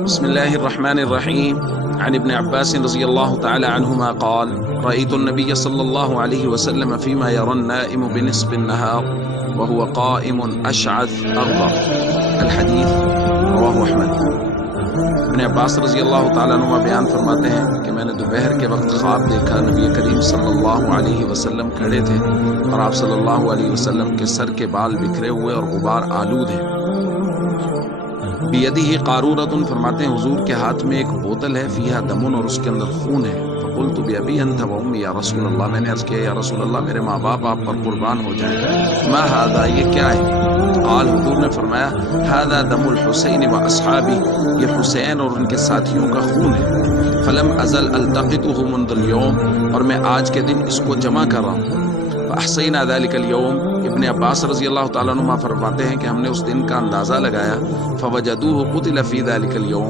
بسم الله الرحمن الرحيم عن ابن عباس رضي الله تعالى عنهما قال رأيت النبي صلى الله عليه وسلم فيما يرى النائم بنصف النهار وهو قائم أشعث أغبر الحديث رواه أحمد۔ ابن عباس رضی اللہ تعالیٰ عنہ بیان فرماتے ہیں کہ میں نے دوپہر کے وقت خواب دیکھا، نبی کریم صلی اللہ علیہ وسلم کھڑے تھے اور آپ صلی اللہ علیہ وسلم کے سر کے بال بکھرے ہوئے اور غبار آلود ہیں۔ بیدہ قارورۃ، فرماتے ہیں حضور کے ہاتھ میں ایک بوتل ہے، فیہا دمن، اور اس کے اندر خون ہے۔ فقلت بأبی انت و امی یا رسول اللہ، میں نے عرض کیا یا رسول اللہ میرے ماں باپ آپ پر قربان ہو جائیں۔ ما ھذا، یہ کیا ہے؟ قال، حضور نے فرمایا ھذا دم الحسین و اصحابی، یہ حسین اور ان کے ساتھیوں کا خون ہے۔ فلم ازل التقطہ منذ اليوم، اور میں آج کے دن اس کو جمع کر رہا ہوں۔ فاحصینا ذلک اليوم، ابن عباس رضی اللہ تعالیٰ عنہ فرماتے ہیں کہ ہم نے اس دن کا اندازہ لگایا، فوجدوہ قتل فی ذلک اليوم،